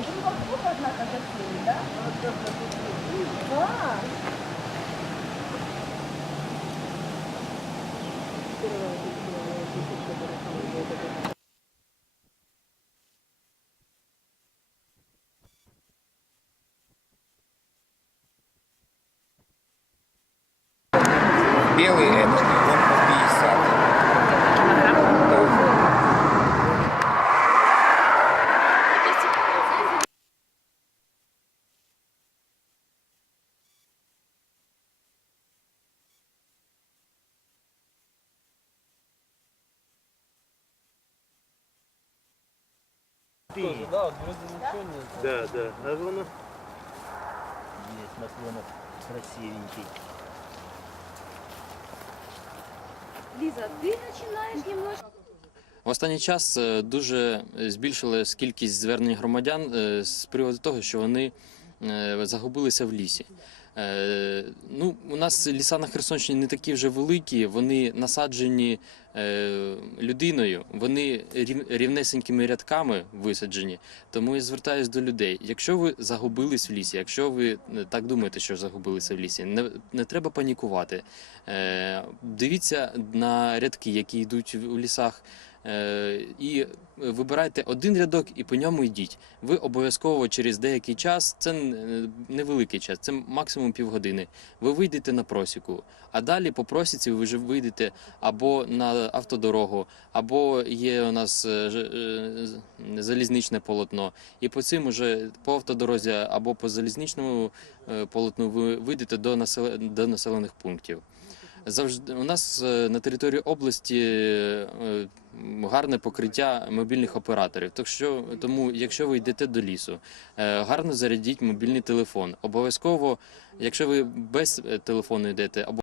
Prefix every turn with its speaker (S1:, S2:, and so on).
S1: Один бамбук, однако, засели, да? Класс!
S2: Белый этот,
S3: Да, да. А воно
S4: Есть Маслонов красивенький.
S1: Лиза, ты начинаешь немножко...
S5: В останній час е, дуже збільшилась кількість звернень громадян е, з приводу того, що вони загубилися в лісі. Е, Ну, у нас ліса на Херсонщині не такі вже великі, вони насаджені е, людиною, вони рівнесенькими рядками висаджені. Тому я звертаюся до людей. Якщо ви загубились в лісі, якщо ви е, так думаєте, що загубилися в лісі, не, не треба панікувати. Е, Дивіться на рядки, які йдуть в лісах. Е, і вибирайте один рядок і по ньому йдіть. Ви обов'язково через деякий час, це невеликий час, це максимум півгодини. Ви вийдете на просіку, а далі по просіці ви вже вийдете або на автодорогу, або є у нас е, е, залізничне полотно. І по цим уже по автодорозі або по залізничному е, полотну ви вийдете до населених пунктів. Завжди у нас е, на території області е, гарне покриття мобільних операторів. Так що тому, якщо ви йдете до лісу, е, гарно зарядіть мобільний телефон. Обов'язково, якщо ви без телефону йдете, або